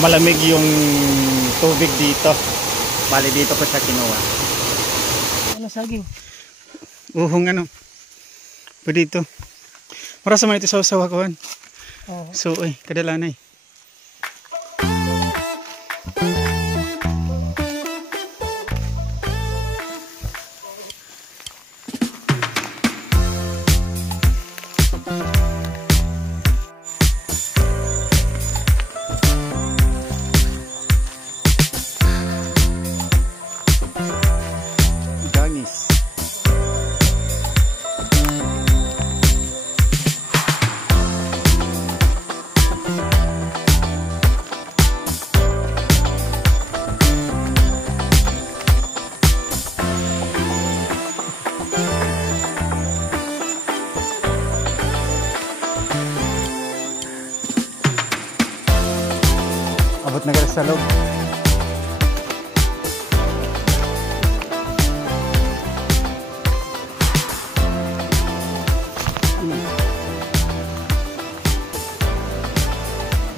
malamig yung tubig dito. Bali dito ko siya kinuha. Ano saging? Uhong ano. Pwede ito. Marasa man ito sa usawakuan. So, kadalanay. Abot na sa loob.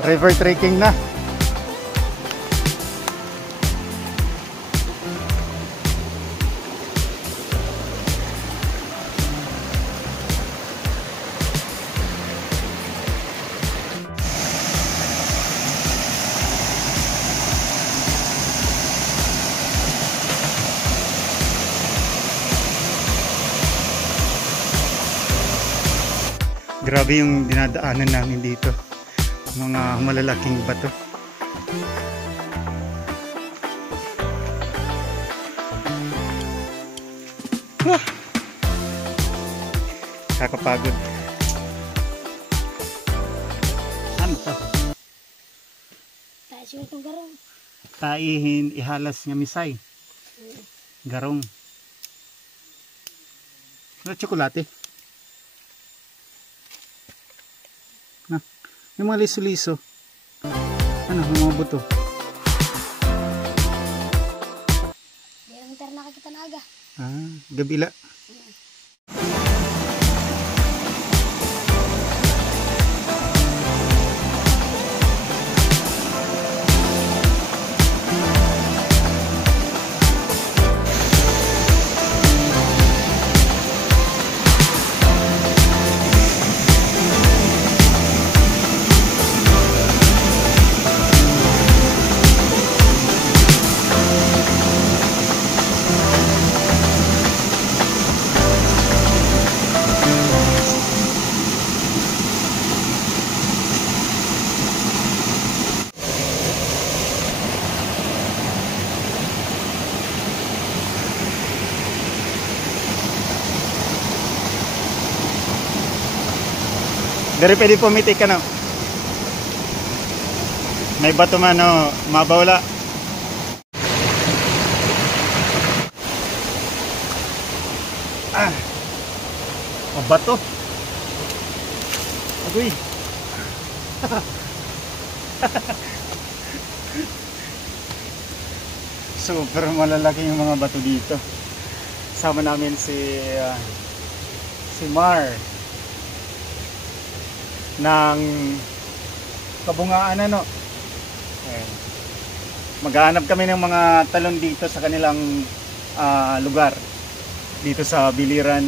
River trekking na. Grabe yung dinadaanan namin dito. Mga malalaking bato. Kakapagod. Ano to? Tayo itong garong. Taihin ihalas nga misay. Garong. Ano tsokolate? Yung mga liso-liso. Ano, yung mga buto. Di lang tayo nakakita na aga. Gabila. Dari pwede pumitik ka no. May bato man no, mabawla. Bato. Agoy. Super malalaki yung mga bato dito. Sama namin si Mar ng kabungaan ano. Maghahanap kami ng mga talon dito sa kanilang lugar dito sa Biliran.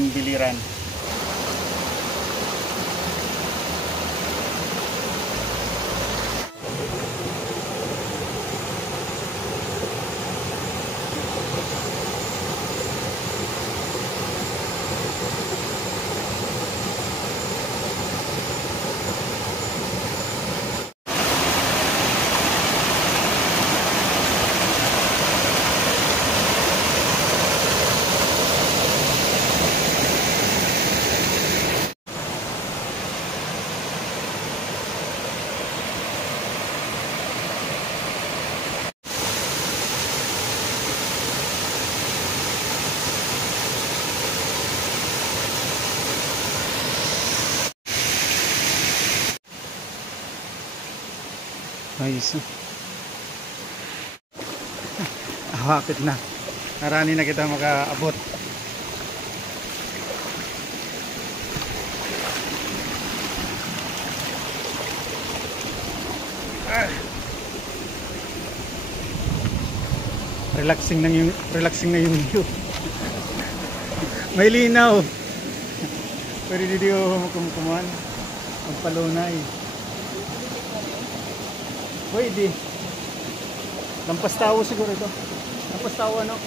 Ayos. Hapit na. Narani na kita makaabot. relaxing na yung view. May linaw. Pwede dito kumkuman. Magpalunay. Pwede. Lampas tao siguro ito. Lampas tao ano?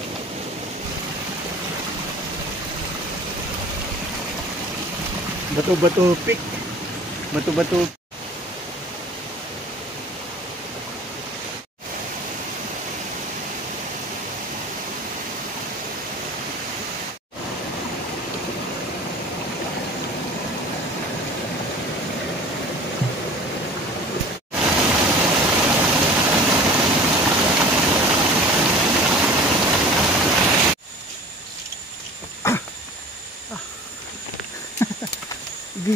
Bato-bato peak. Bato-bato. Sige.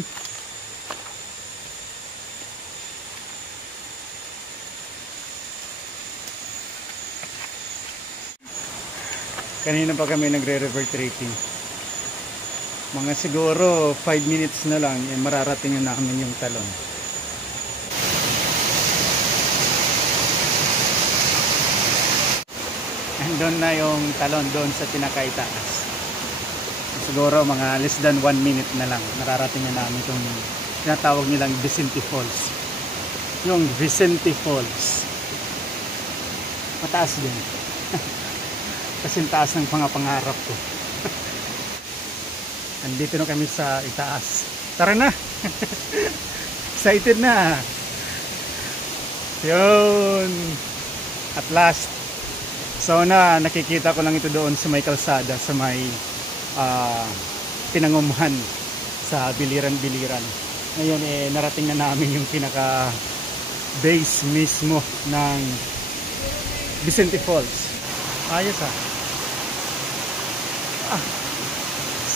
Kanina pa kami nagre-river trekking. Mga siguro 5 minutes na lang, mararating na namin yung talon. Andun na yung talon doon sa pinakaitaas. Siguro mga less than 1 minute na lang, nararating na namin itong tinatawag nilang Vicente Falls. Yung Vicente Falls. Mataas din. Kasi taas ng pangarap ko. Andito na kami sa itaas. Tara na! Excited na! Yun! At last. So nakikita ko lang ito doon sa may kalsada, sa may pinangumuhan sa biliran-biliran. Ngayon narating na namin yung pinaka base mismo ng Vicente Falls. Ayos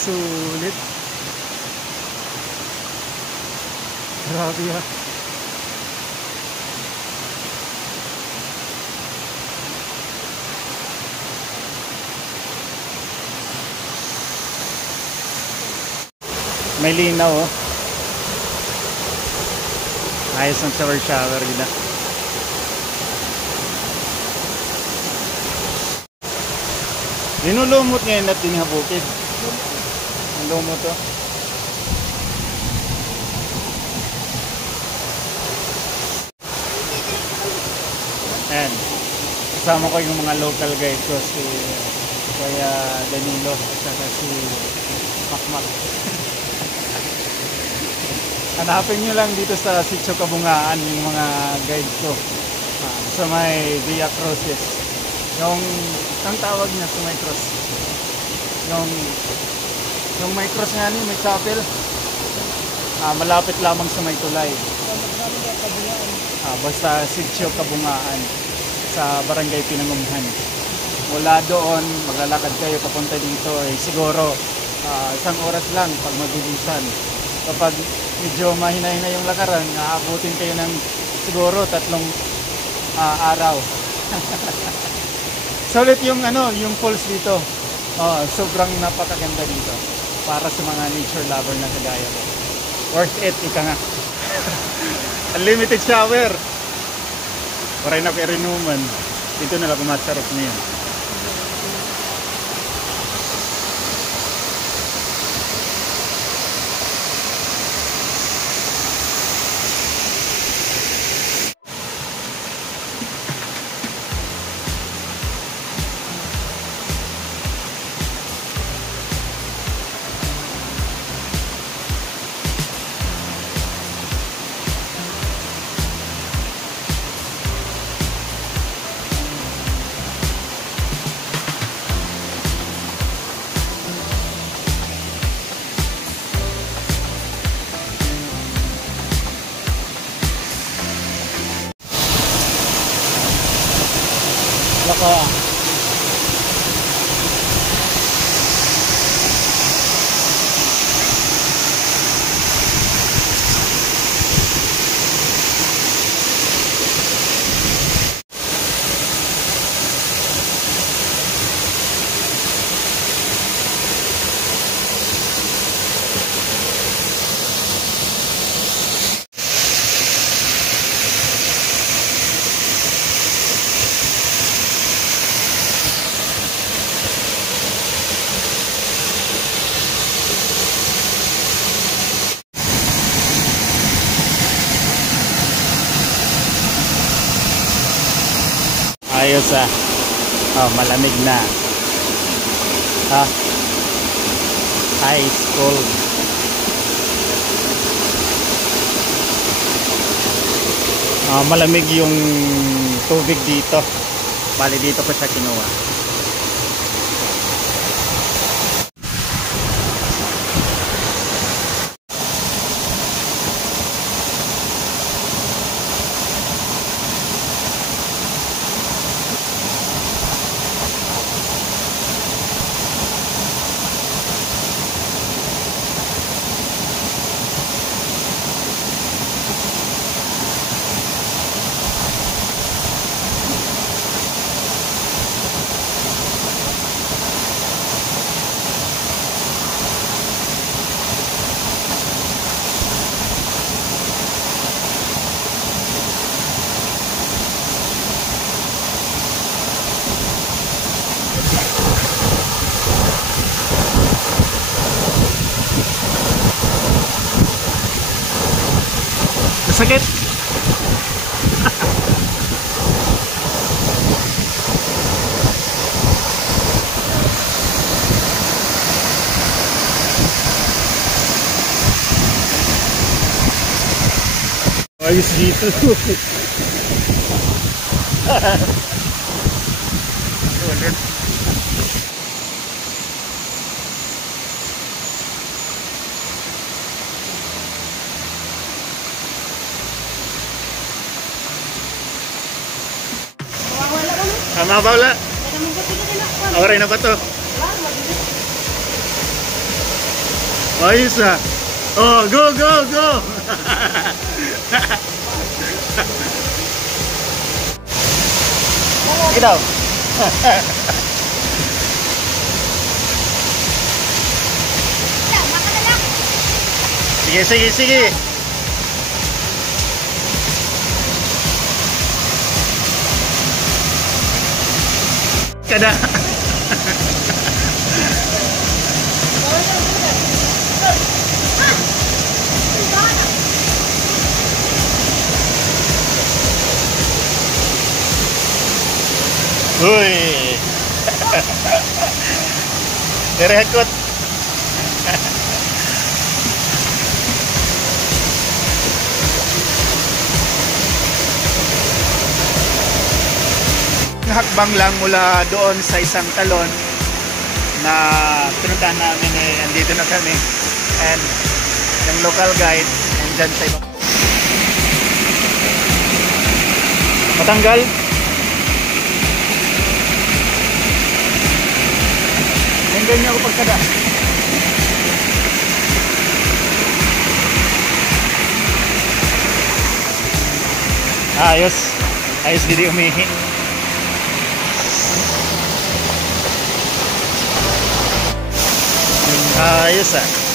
sulit. Grabe may linaw ayos ang shower gila. Linulumot ngayon at tinihabukid. Ang lumot Ayan. Kasama ko yung mga local guys ko, si Kuya Danilo at saka si Makmak. Hanapin nyo lang dito sa Sitio Kabungaan yung mga guides ko sa may Via Crucis. Yung ang tawag niya sa may cross. Yung may cross nga niya, may chapel. Malapit lamang sa may tulay. Basta Sitio Kabungaan sa Barangay Pinangumuhan. Mula doon, maglalakad kayo papunta dito siguro isang oras lang pag mabilisan. Kapag medyo mahina-hina yung lakaran, aabutin kayo ng siguro 3 araw. Sulit yung yung falls dito. Sobrang napakaganda dito para sa mga nature lover na kagaya ko. Worth it, ika nga. Unlimited shower. Paray na kay Rinuman. Dito na lang kumasarap ngayon. Lako. Ayos ah. Oh, malamig na. Ah. Ice cold. Malamig yung tubig dito. Bali dito ko siya kinuha. Sakit. Ayos dito. Ulit. Tama ba wala? Okay na ba to? Ayos ah. Oh, go, go, go! Ikaw. Sige, sige, sige. Kada. Uy. Direhakot. Hakbang lang mula doon sa isang talon na pinuntahan namin andito na kami, and yung local guide nandyan sa iba. Matanggal. Hanggang niya ako pagkada. Ayos. Ayos didi umihi. Ayos ah.